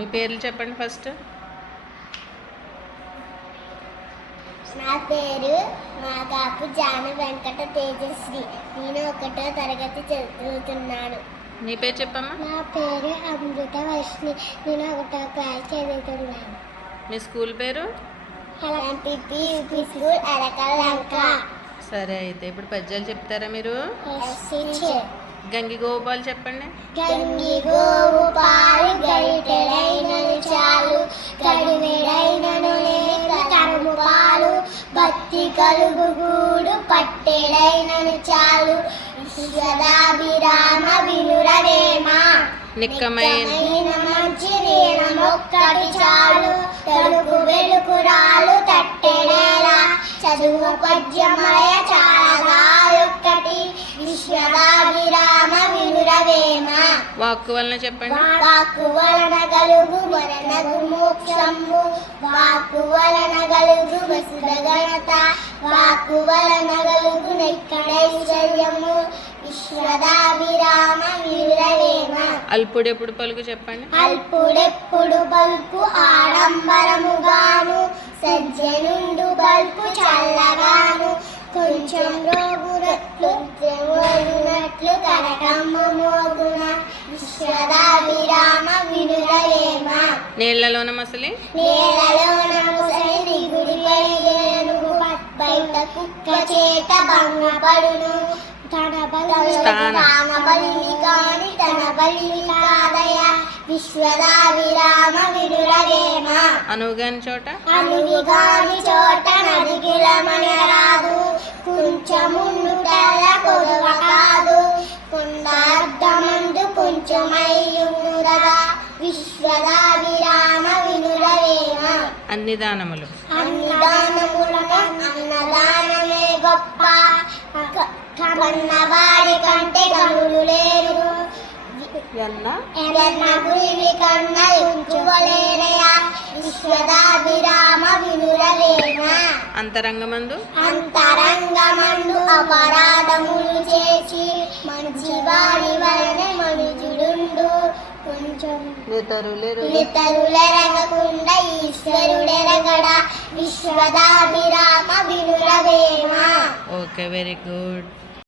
మీ పేర్లు చెప్పండి ఫస్ట్. నా పేరు మాగాపు జాను వెంకట తేజశ్రీ. నేను ఒకటో తరగతి చదువుతున్నాను. నీ పేరు చెప్పమ్మా. నా పేరు అమృత వైష్ణి. నేను ఒకటో క్లాస్ చదువుతున్నాను. మీ స్కూల్ పేరు? స్కూల్ అరకలంక. సరే అయితే ఇప్పుడు పద్యాలు చెప్తారా మీరు? గంగి గోపాలు చెప్పండి. గంగి గోవు భక్తి కలుగు గూడు పట్టెడైనను చాలు. విశ్వదాభిరామ వినురవేమ. నిక్కమైన మంచి నీలమొక్కటి చాలు. తలుపు వెలుకురాలు తట్టెడేలా. చదువు పద్యమయ చాలా ఒక్కటి. విశ్వదాభిరామ వినురవేమ. వాక్కు వలన చెప్పండి. వాక్కు వలన గలుగు వలనగు మోక్షము. వాక్కు వలన గలుగు వసురగణత వాక్కు వలన గలుగు నెక్కడైశ్వర్యము. విశ్వదాభిరామ వినురవేమ అల్పుడెప్పుడు పలుకు చెప్పండి? అల్పుడెప్పుడు బల్పు ఆడంబరముగాను సజ్జనుండు బల్పు చల్లగాను. కొంచెం రోగునట్లు మోగునట్లు కరకమ్మ మోగున విశ్వదాభిరామ వినురయేమ నీళ్ళలోన మసలి? నేలలోన చేత భంగపడును. తన బలి. తాన బలిని కాని తన బలిని కాదయ విశ్వదాభిరామ వినురవేమ అనువుగాని చోట? అనువిగాని చోట నదిగిలమని రాదు కొదవ కాదు. వినురవేమ అన్ని దానములు. అన్ని దానములకు కన్నవాడి కంటే లేరు. కన్న విశ్వదాభిరామ అంతరంగమందు? అంతరంగమందు అపరాధములు చేసి మంచి వారి వలన మనుజుడుండు. కొంచెం నితరులేరు ఇతరులెరగకుండా ఈశ్వరుడెరగడా? విశ్వదాభిరామ వినురవేమ ఓకే వెరీ గుడ్.